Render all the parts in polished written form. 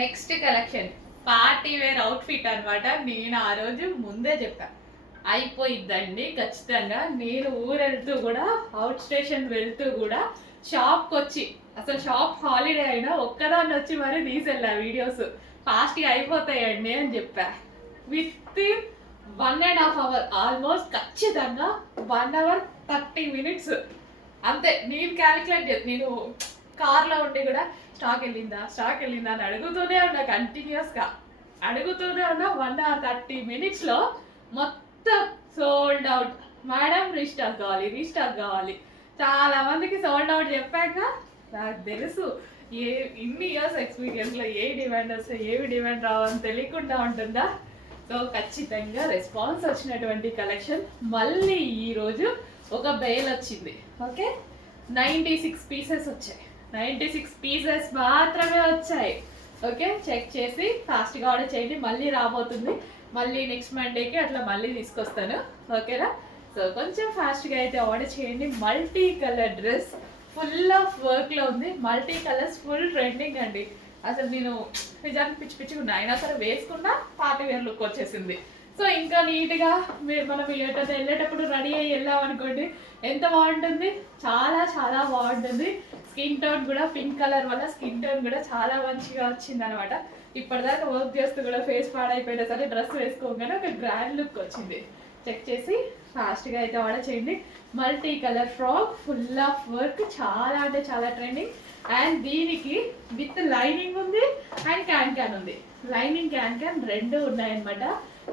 Next collection party wear outfit అనమాట. నేను ఆ రోజు ముందే చెప్పాను అయిపోయిద్దండి ఖచ్చితంగా. నేను ఊరెళ్తూ కూడా అవుట్ స్టేషన్ వెళ్తూ కూడా షాప్కి వచ్చి అసలు షాప్ హాలిడే అయినా ఒక్కదాన్ని వచ్చి మరి తీసెళ్ళా వీడియోస్ ఫాస్ట్గా అయిపోతాయండి అని చెప్పా. విత్ 1.5 hour ఆల్మోస్ట్ ఖచ్చితంగా 1 hour 30 minutes అంతే. నేను క్యాలిక్యులేట్ చేసి నేను కార్లో ఉండి కూడా స్టాక్ వెళ్ళిందా అని అడుగుతూనే ఉన్నా, కంటిన్యూస్గా అడుగుతూనే ఉన్నా. 1 hour 30 minutes మొత్తం సోల్డ్ అవుట్. మేడం రీస్టాక్ కావాలి. చాలా మందికి సోల్డ్ అవుట్ చెప్పాక నాకు తెలుసు ఇన్ని ఇయర్స్ ఎక్స్పీరియన్స్లో ఏ డిమాండ్ వస్తే ఏవి డిమాండ్ రావని తెలియకుండా ఉంటుందా. సో ఖచ్చితంగా రెస్పాన్స్ వచ్చినటువంటి కలెక్షన్. మళ్ళీ ఈరోజు ఒక బెయిల్ వచ్చింది. ఓకే, 96 pieces వచ్చాయి. 96 pieces మాత్రమే వచ్చాయి. ఓకే, చెక్ చేసి ఫాస్ట్గా ఆర్డర్ చేయండి. మళ్ళీ రాబోతుంది, మళ్ళీ నెక్స్ట్ మండేకి అట్లా మళ్ళీ తీసుకొస్తాను. ఓకేనా? సో కొంచెం ఫాస్ట్గా అయితే ఆర్డర్ చేయండి. Multi colour dress full of వర్క్లో ఉంది. మల్టీ కలర్స్ ఫుల్ ట్రెండింగ్ అండి. అసలు నేను నిజానికి పిచ్చి ఉన్నా, అయినా సరే వేసుకున్నా పార్టీ వేర్ లుక్ వచ్చేసింది. సో ఇంకా నీట్గా మనం వెళ్ళేటప్పుడు రెడీ అయ్యి వెళ్ళామనుకోండి ఎంత బాగుంటుంది, చాలా బాగుంటుంది. స్కిన్ టోన్ కూడా పింక్ కలర్ వల్ల స్కిన్ టోన్ కూడా చాలా మంచిగా వచ్చింది అనమాట. ఇప్పటిదాకా వర్క్ చేస్తూ కూడా ఫేస్ పాడైపోయినా సరే డ్రెస్ వేసుకోగానే ఒక గ్రాండ్ లుక్ వచ్చింది. చెక్ చేసి ఫాస్ట్గా అయితే ఆర్డర్ చేయండి. Multi colour frock full of work, చాలా అంటే చాలా ట్రెండింగ్. అండ్ దీనికి విత్ లైనింగ్ ఉంది అండ్ క్యాన్ ఉంది. లైనింగ్ క్యాన్ రెండు ఉన్నాయన్నమాట.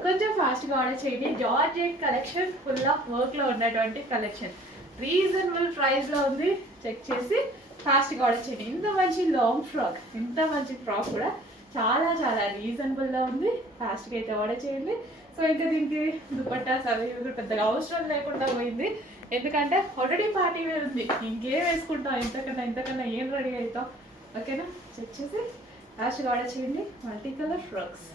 కొంచెం ఫాస్ట్గా ఆర్డర్ చేయండి. జార్జెట్ కలెక్షన్ ఫుల్ ఆఫ్ వర్క్లో ఉన్నటువంటి కలెక్షన్ రీజనబుల్ ప్రైస్లో ఉంది. చెక్ చేసి ఫాస్ట్గా ఆర్డర్ చేయండి. ఇంత మంచి లాంగ్ ఫ్రాక్, ఇంత మంచి ఫ్రాక్ కూడా చాలా రీజనబుల్లో ఉంది. ఫాస్ట్గా అయితే ఆర్డర్ చేయండి. సో ఇంకా దీనికి దుపట్టాస్ అవి పెద్దగా అవసరం లేకుండా పోయింది. ఎందుకంటే ఆల్రెడీ పార్టీ వేర్ ఉంది, ఇంకేం వేసుకుంటాం, ఇంతకన్నా ఏం రెడీ అవుతాం. ఓకేనా? చెక్ చేసి ఫాస్ట్గా ఆర్డర్ చేయండి. Multi colour frocks.